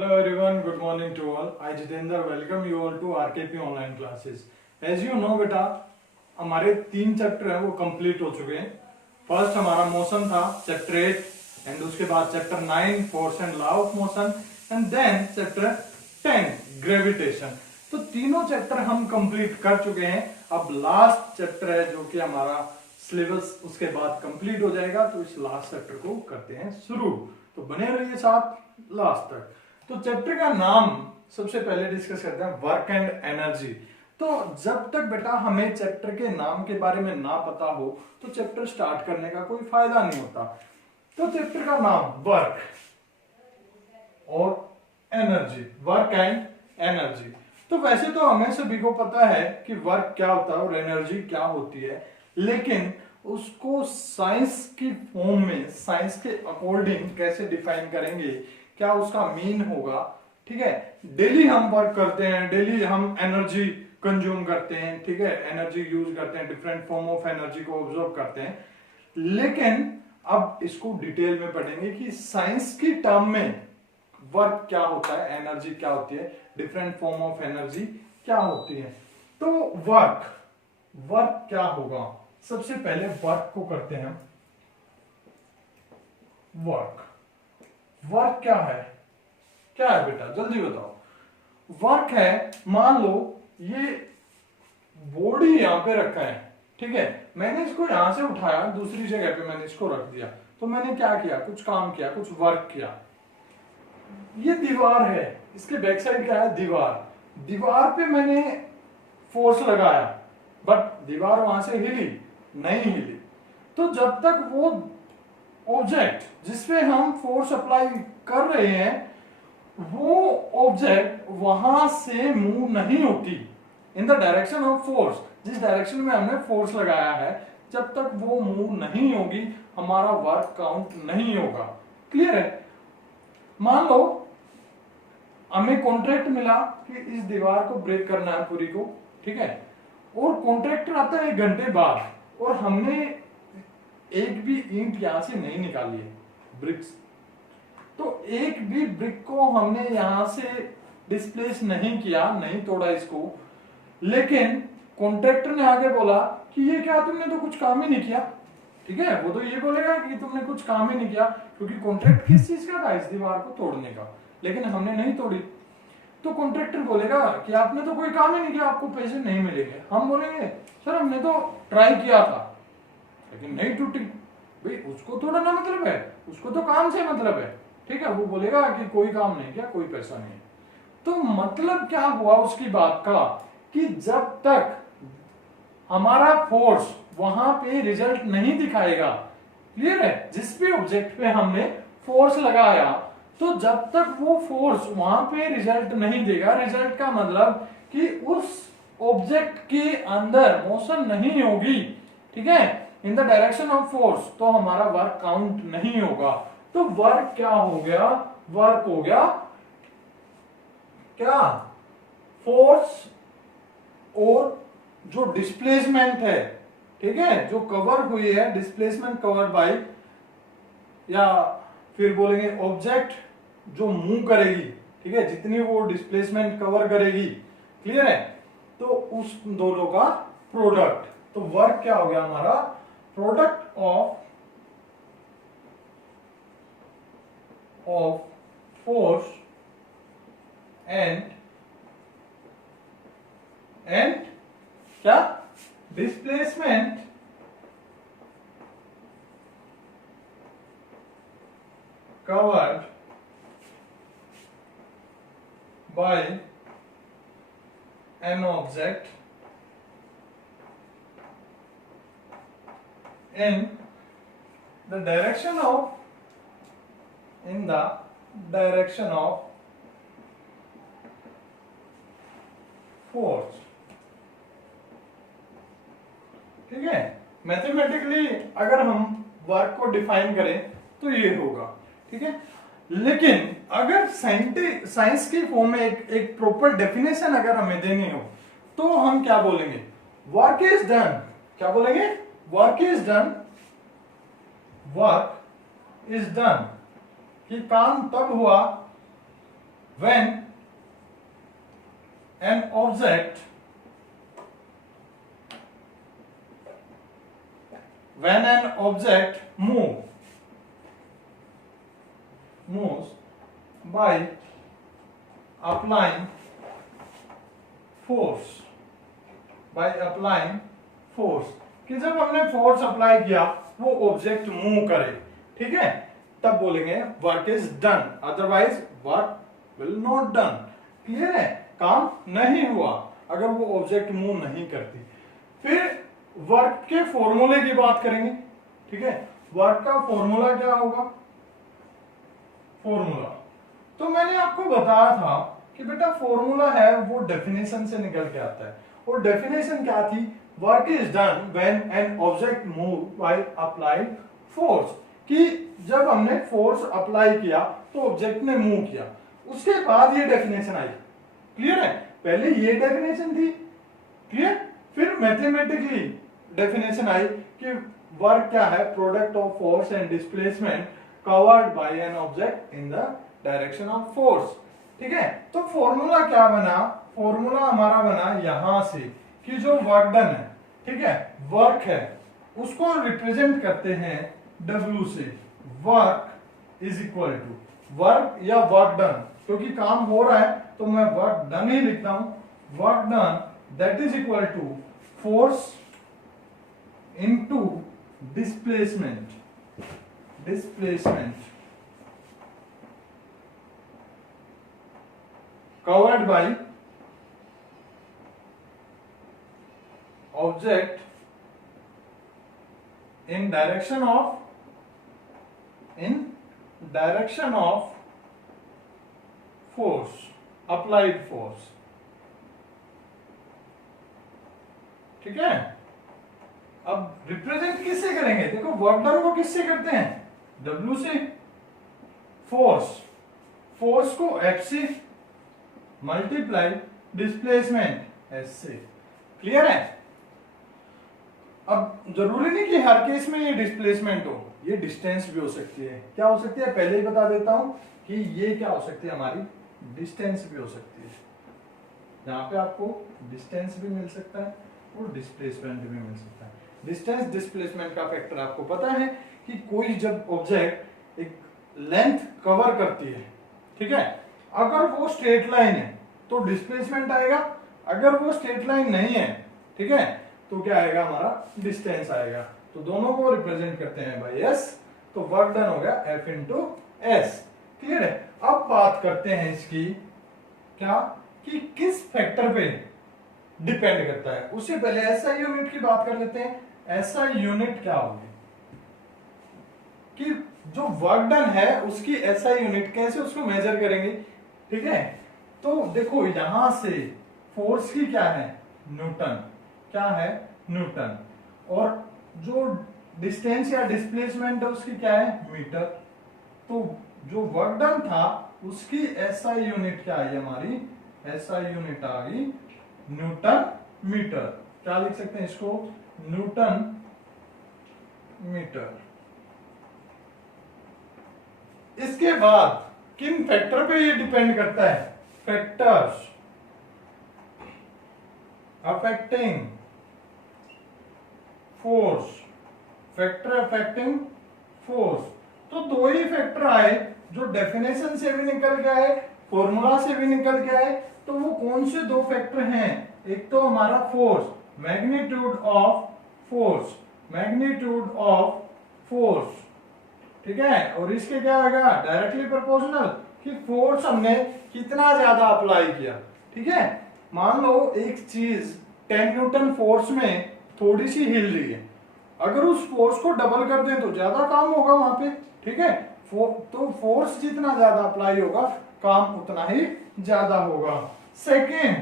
Hello everyone, good morning to all. I Jitendra welcome you all to RKP online classes. As you know बेटा, हमारे 3 chapter हैं वो complete हो चुके हैं. फर्स्ट हमारा मोशन था चैप्टर 8 एंड उसके बाद chapter 9 force and law of motion and then chapter 10 gravitation. तो तीनों चैप्टर हम कंप्लीट कर चुके हैं. अब लास्ट चैप्टर है जो कि हमारा सिलेबस उसके बाद कंप्लीट हो जाएगा. तो इस लास्ट चैप्टर को करते हैं शुरू. तो बने रहिए साथ लास्ट तक. तो चैप्टर का नाम सबसे पहले डिस्कस करते हैं, वर्क एंड एनर्जी. तो जब तक बेटा हमें चैप्टर के नाम के बारे में ना पता हो तो चैप्टर स्टार्ट करने का कोई फायदा नहीं होता. तो चैप्टर का नाम वर्क और एनर्जी, वर्क एंड एनर्जी. तो वैसे तो हमें सभी को पता है कि वर्क क्या होता है और एनर्जी क्या होती है, लेकिन उसको साइंस की फॉर्म में, साइंस के अकॉर्डिंग कैसे डिफाइन करेंगे, क्या उसका मीन होगा. ठीक है, डेली हम वर्क करते हैं, डेली हम एनर्जी कंज्यूम करते हैं, ठीक है, एनर्जी यूज करते हैं, डिफरेंट फॉर्म ऑफ एनर्जी को ऑब्जर्व करते हैं. लेकिन अब इसको डिटेल में पढ़ेंगे कि साइंस की टर्म में वर्क क्या होता है, एनर्जी क्या होती है, डिफरेंट फॉर्म ऑफ एनर्जी क्या होती है. तो वर्क क्या होगा. सबसे पहले वर्क को करते हैं. वर्क क्या है बेटा, जल्दी बताओ. वर्क है, मान लो ये बॉडी यहां पे रखा है, ठीक है, मैंने इसको यहां से उठाया, दूसरी जगह पे मैंने इसको रख दिया. तो मैंने क्या किया, कुछ काम किया, कुछ वर्क किया. ये दीवार है, इसके बैक साइड क्या है, दीवार पे मैंने फोर्स लगाया, बट दीवार वहां से नहीं हिली. तो जब तक वो ऑब्जेक्ट जिसपे हम फोर्स अप्लाई कर रहे हैं वो ऑब्जेक्ट वहां से मूव नहीं होती in the direction of force, जिस डायरेक्शन में हमने फोर्स लगाया है, जब तक वो मूव नहीं होगी हमारा वर्क काउंट नहीं होगा. क्लियर है. मान लो हमें कॉन्ट्रैक्ट मिला कि इस दीवार को ब्रेक करना है पूरी को, ठीक है, और कॉन्ट्रैक्टर आता है 1 घंटे बाद और हमने एक भी ईंट यहां से नहीं निकाली है, ब्रिक्स. तो एक भी ब्रिक को हमने यहां से डिस्प्लेस नहीं किया, नहीं तोड़ा इसको, लेकिन कॉन्ट्रैक्टर ने आगे बोला कि ये क्या, तुमने तो कुछ काम ही नहीं किया. ठीक है, वो तो ये बोलेगा कि तुमने कुछ काम ही नहीं किया, क्योंकि कॉन्ट्रैक्ट किस चीज का था, इस दीवार को तोड़ने का, लेकिन हमने नहीं तोड़ी. तो कॉन्ट्रैक्टर बोलेगा कि आपने तो कोई काम ही नहीं किया, आपको पैसे नहीं मिलेंगे. हम बोलेंगे सर हमने तो ट्राई किया था लेकिन नहीं टूटी. भाई उसको थोड़ा ना मतलब है, उसको तो काम से मतलब है. ठीक है, वो बोलेगा कि कोई काम नहीं किया, कोई पैसा नहीं. तो मतलब क्या हुआ उसकी बात का, कि जब तक हमारा फोर्स वहां पे रिजल्ट नहीं दिखाएगा, क्लियर है, जिस भी ऑब्जेक्ट पे हमने फोर्स लगाया, तो जब तक वो फोर्स वहां पे रिजल्ट नहीं देगा, रिजल्ट का मतलब कि उस ऑब्जेक्ट के अंदर मोशन नहीं होगी, ठीक है, in the direction of force, तो हमारा वर्क काउंट नहीं होगा. तो वर्क क्या हो गया, वर्क हो गया क्या, फोर्स और जो डिस्प्लेसमेंट है, ठीक है, जो कवर हुई है, डिस्प्लेसमेंट कवर बाय, या फिर बोलेंगे ऑब्जेक्ट जो मूव करेगी, ठीक है, जितनी वो डिस्प्लेसमेंट कवर करेगी. क्लियर है. तो उस दोनों का प्रोडक्ट. तो वर्क क्या हो गया हमारा, प्रोडक्ट ऑफ फोर्स एंड क्या, displacement covered by an object in the direction of force. ठीक है, मैथमेटिकली अगर हम वर्क को डिफाइन करें तो ये होगा. ठीक है, लेकिन अगर साइंस की फॉर्म में एक प्रॉपर डेफिनेशन अगर हमें देनी हो तो हम क्या बोलेंगे, वर्क इज डन. क्या बोलेंगे, वर्क इज डन कि काम तब हुआ when an object moves by applying force कि जब हमने फोर्स अप्लाई किया वो ऑब्जेक्ट मूव करे, ठीक है, तब बोलेंगे work is done, otherwise work will not done. Clear है, काम नहीं हुआ अगर वो ऑब्जेक्ट मूव नहीं करती। फिर वर्क के फॉर्मूले की बात करेंगे, ठीक है। वर्क का फॉर्मूला क्या होगा? फॉर्मूला तो मैंने आपको बताया था कि बेटा फॉर्मूला है वो डेफिनेशन से निकल के आता है, और डेफिनेशन क्या थी? Work is done when an object move by applied force, कि जब हमने फोर्स अप्लाई किया तो ऑब्जेक्ट ने मूव किया। उसके बाद ये डेफिनेशन आई। क्लियर है, पहले ये डेफिनेशन थी, क्लियर, फिर मैथमेटिकली डेफिनेशन आई कि वर्क क्या है? Product of force and displacement covered by an object in the direction of force, ठीक है। तो फॉर्मूला क्या बना? फॉर्मूला हमारा बना यहां से कि जो वर्क डन है, ठीक है, वर्क है, उसको रिप्रेजेंट करते हैं W से। Work is equal to work या वर्क डन, क्योंकि काम हो रहा है तो मैं वर्क डन ही लिखता हूं। Work done that is equal to force into displacement covered by object in direction of force, applied force, ठीक है। अब रिप्रेजेंट किससे करेंगे? देखो वर्क डन को किससे करते हैं? W से। फोर्स को F से मल्टीप्लाई डिस्प्लेसमेंट S से। क्लियर है। अब जरूरी नहीं कि हर केस में ये डिस्प्लेसमेंट हो, ये डिस्टेंस भी हो सकती है। क्या हो सकती है? पहले ही बता देता हूं कि ये क्या हो सकती है? हमारी डिस्टेंस भी हो सकती है। यहां पे आपको डिस्टेंस भी मिल सकता है और डिस्प्लेसमेंट भी मिल सकता है। डिस्टेंस डिस्प्लेसमेंट का फैक्टर आपको पता है कि कोई जब ऑब्जेक्ट एक लेंथ कवर करती है, ठीक है, अगर वो स्ट्रेट लाइन है तो डिस्प्लेसमेंट आएगा, अगर वो स्ट्रेट लाइन नहीं है, ठीक है, तो क्या आएगा? हमारा डिस्टेंस आएगा। तो दोनों को रिप्रेजेंट करते हैं बाय S, तो वर्क डन हो गया F इंटू S। क्लियर है। अब बात करते हैं इसकी क्या कि किस फैक्टर पे डिपेंड करता है। उससे पहले SI यूनिट की बात कर लेते हैं। SI यूनिट क्या होगी कि जो वर्क डन है उसकी SI यूनिट, कैसे उसको मेजर करेंगे, ठीक है। तो देखो यहां से फोर्स की क्या है? न्यूटन। क्या है? न्यूटन। और जो डिस्टेंस या डिस्प्लेसमेंट है उसकी क्या है? मीटर। तो जो वर्क डन था उसकी SI यूनिट क्या आई? हमारी SI यूनिट आ गई न्यूटन मीटर। क्या लिख सकते हैं इसको? Newton metre. इसके बाद किन फैक्टर पे ये डिपेंड करता है? Factors affecting force, factor affecting force. तो दो ही फैक्टर आए जो डेफिनेशन से भी निकल के आए, फॉर्मूला से भी निकल के आए। तो वो कौन से दो फैक्टर हैं? एक तो हमारा फोर्स, मैग्नीट्यूड ऑफ फोर्स, ठीक है, और इसके क्या आएगा? डायरेक्टली प्रोपोर्शनल, कि फोर्स हमने कितना ज्यादा अप्लाई किया, ठीक है। मान लो एक चीज 10 न्यूटन फोर्स में थोड़ी सी हिल रही है, अगर उस फोर्स को डबल कर दें तो ज्यादा काम होगा वहां पे, ठीक है। तो फोर्स जितना ज्यादा अप्लाई होगा काम उतना ही ज्यादा होगा। सेकेंड,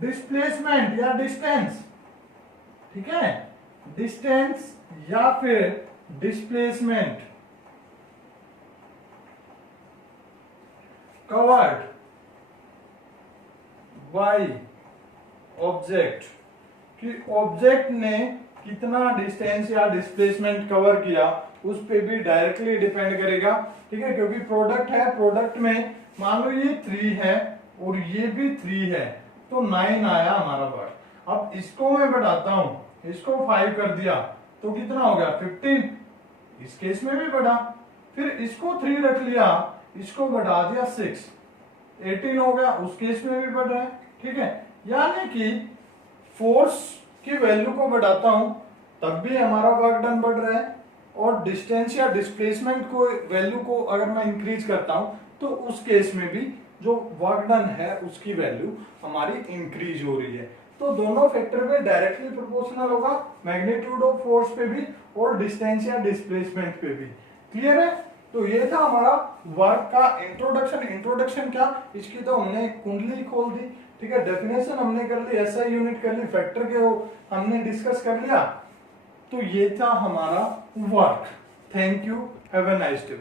डिस्प्लेसमेंट या डिस्टेंस, ठीक है, डिस्टेंस या फिर डिस्प्लेसमेंट कवर्ड बाय ऑब्जेक्ट, कि ऑब्जेक्ट ने कितना डिस्टेंस या डिस्प्लेसमेंट कवर किया उस पे भी डायरेक्टली डिपेंड करेगा, ठीक है, क्योंकि प्रोडक्ट है, प्रोडक्ट में मान लो ये 3 है और ये भी 3 है, तो 9 आया हमारा वर्क। अब इसको मैं बढ़ाता हूं, इसको 5 कर दिया तो कितना हो गया 15, इस केस में भी बढ़ा। फिर इसको 3 रख लिया, इसको बढ़ा दिया 6, 18 हो गया, उस केस में भी बढ़ रहा है। ठीक है, यानी कि फोर्स की वैल्यू को बढ़ाता हूं तब भी हमारा वर्क डन बढ़ रहा है, और डिस्टेंस या डिस्प्लेसमेंट को वैल्यू को अगर मैं इंक्रीज करता हूं तो उस केस में भी जो वर्क डन है उसकी वैल्यू हमारी इंक्रीज हो रही है। तो दोनों फैक्टर पे डायरेक्टली प्रोपोर्शनल होगा, मैग्नीट्यूड ऑफ फोर्स पे भी और डिस्टेंस या डिस्प्लेसमेंट पे भी। क्लियर है? तो ये था हमारा वर्क का इंट्रोडक्शन। इंट्रोडक्शन क्या, इसकी तो हमने कुंडली खोल दी, ठीक है, डेफिनेशन हमने कर ली, एसआई यूनिट कर ली, फैक्टर के हमने डिस्कस कर लिया। तो ये था हमारा work. Thank you, have a nice day.